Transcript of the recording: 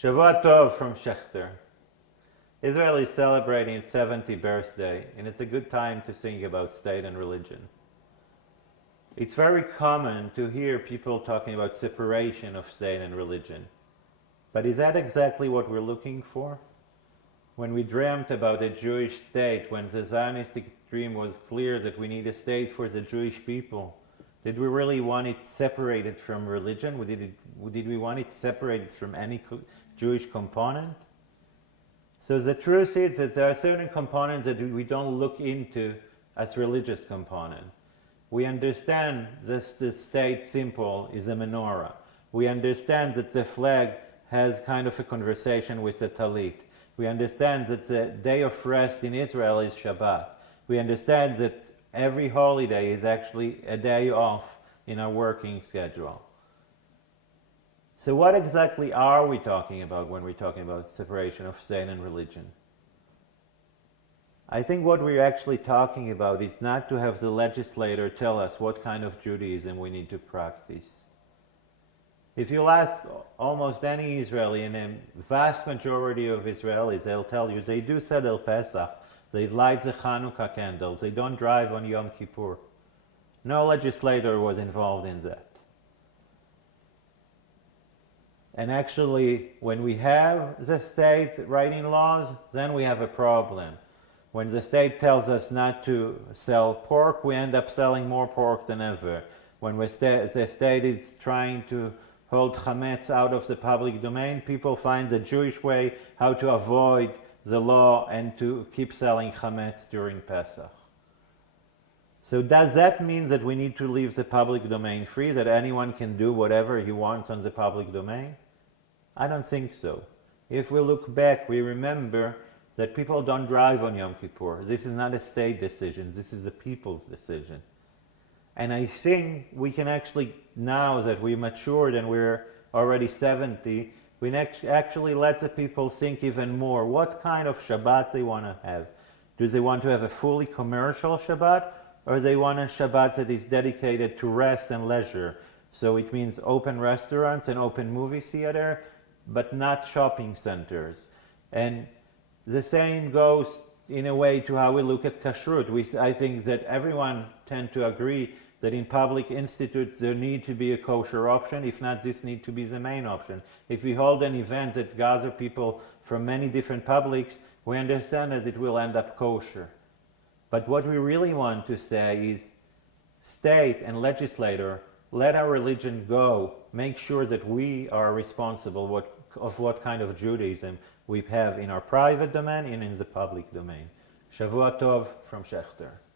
Shavua Tov from Schechter. Israel is celebrating its 70th birthday, and it's a good time to think about state and religion. It's very common to hear people talking about separation of state and religion. But is that exactly what we're looking for? When we dreamt about a Jewish state, when the Zionistic dream was clear that we need a state for the Jewish people, did we really want it separated from religion? Did we want it separated from any Jewish component? So the truth is that there are certain components that we don't look into as religious component. We understand that the state symbol is a menorah. We understand that the flag has kind of a conversation with the talit. We understand that the day of rest in Israel is Shabbat. We understand that every holiday is actually a day off in our working schedule. So what exactly are we talking about when we're talking about separation of state and religion? I think what we're actually talking about is not to have the legislator tell us what kind of Judaism we need to practice. If you'll ask almost any Israeli, and a vast majority of Israelis, they'll tell you they do Seder Pesach, they light the Chanukah candles, they don't drive on Yom Kippur. No legislator was involved in that. And actually, when we have the state writing laws, then we have a problem. When the state tells us not to sell pork, we end up selling more pork than ever. When the state is trying to hold chametz out of the public domain, people find the Jewish way how to avoid the law and to keep selling chametz during Pesach. So does that mean that we need to leave the public domain free, that anyone can do whatever he wants on the public domain? I don't think so. If we look back, we remember that people don't drive on Yom Kippur. This is not a state decision, this is a people's decision. And I think we can actually, now that we matured and we're already 70, we actually let the people think even more what kind of Shabbat they want to have. Do they want to have a fully commercial Shabbat, or they want a Shabbat that is dedicated to rest and leisure? So it means open restaurants and open movie theater, but not shopping centers. And the same goes in a way to how we look at kashrut. I think that everyone tend to agree that in public institutes there need to be a kosher option. If not, this need to be the main option. If we hold an event that gathers people from many different publics, we understand that it will end up kosher. But what we really want to say is, state and legislator, let our religion go. Make sure that we are responsible of what kind of Judaism we have in our private domain and in the public domain. Shavua Tov from Schechter.